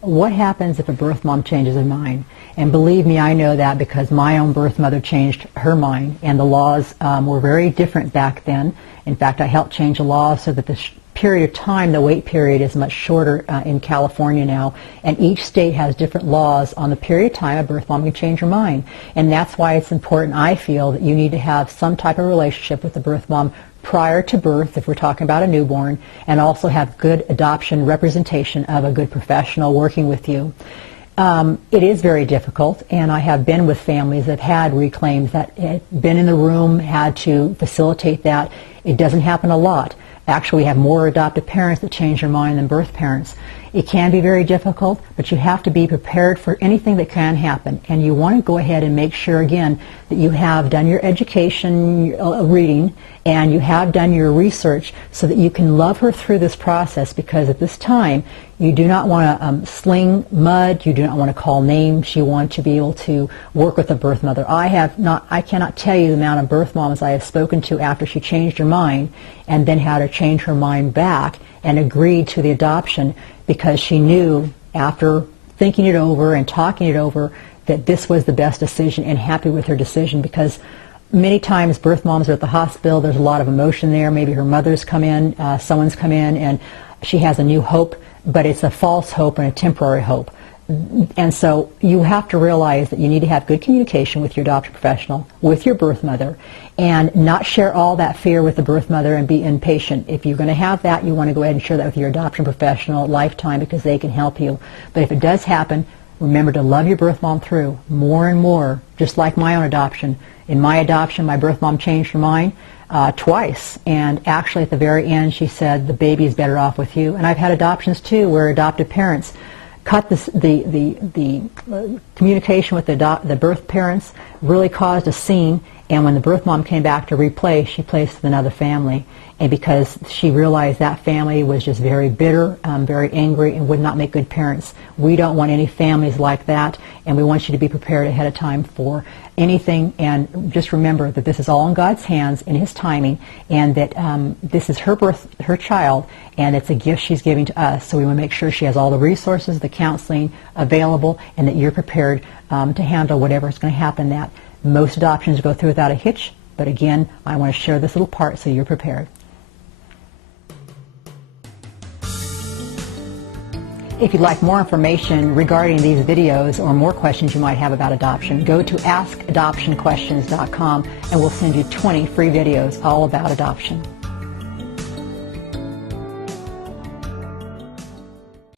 What happens if a birth mom changes her mind? And believe me, I know that because my own birth mother changed her mind, and the laws were very different back then. In fact, I helped change the laws so that the period of time, the wait period, is much shorter in California now, and each state has different laws on the period of time a birth mom can change her mind. And that's why it's important, I feel, that you need to have some type of relationship with the birth mom prior to birth, if we're talking about a newborn, and also have good adoption representation of a good professional working with you. It is very difficult, and I have been with families that had reclaims, that had been in the room, had to facilitate that. It doesn't happen a lot. Actually, we have more adoptive parents that change their mind than birth parents. It can be very difficult, but you have to be prepared for anything that can happen. And you want to go ahead and make sure, again, that you have done your education reading and you have done your research so that you can love her through this process, because at this time, you do not want to sling mud, you do not want to call names, you want to be able to work with a birth mother. I cannot tell you the amount of birth moms I have spoken to after she changed her mind and then had her change her mind back and agreed to the adoption, because she knew, after thinking it over and talking it over, that this was the best decision, and happy with her decision. Because many times birth moms are at the hospital, there's a lot of emotion there, maybe her mother's come in, someone's come in, and she has a new hope, but it's a false hope and a temporary hope. And so you have to realize that you need to have good communication with your adoption professional, with your birth mother, and not share all that fear with the birth mother and be impatient. If you're going to have that, you want to go ahead and share that with your adoption professional at lifetime, because they can help you. But if it does happen, remember to love your birth mom through more and more, just like my own adoption. In my adoption, my birth mom changed her mind twice, and actually at the very end she said, the baby is better off with you. And I've had adoptions too where adoptive parents cut the communication with the birth parents, really caused a scene, and when the birth mom came back to replace, she placed with another family. And because she realized that family was just very bitter, very angry, and would not make good parents. We don't want any families like that, and we want you to be prepared ahead of time for anything. And just remember that this is all in God's hands, in His timing, and that this is her child, and it's a gift she's giving to us. So we want to make sure she has all the resources, the counseling available, and that you're prepared to handle whatever is going to happen. That most adoptions go through without a hitch, but again, I want to share this little part so you're prepared. If you'd like more information regarding these videos or more questions you might have about adoption, go to AskAdoptionQuestions.com and we'll send you 20 free videos all about adoption.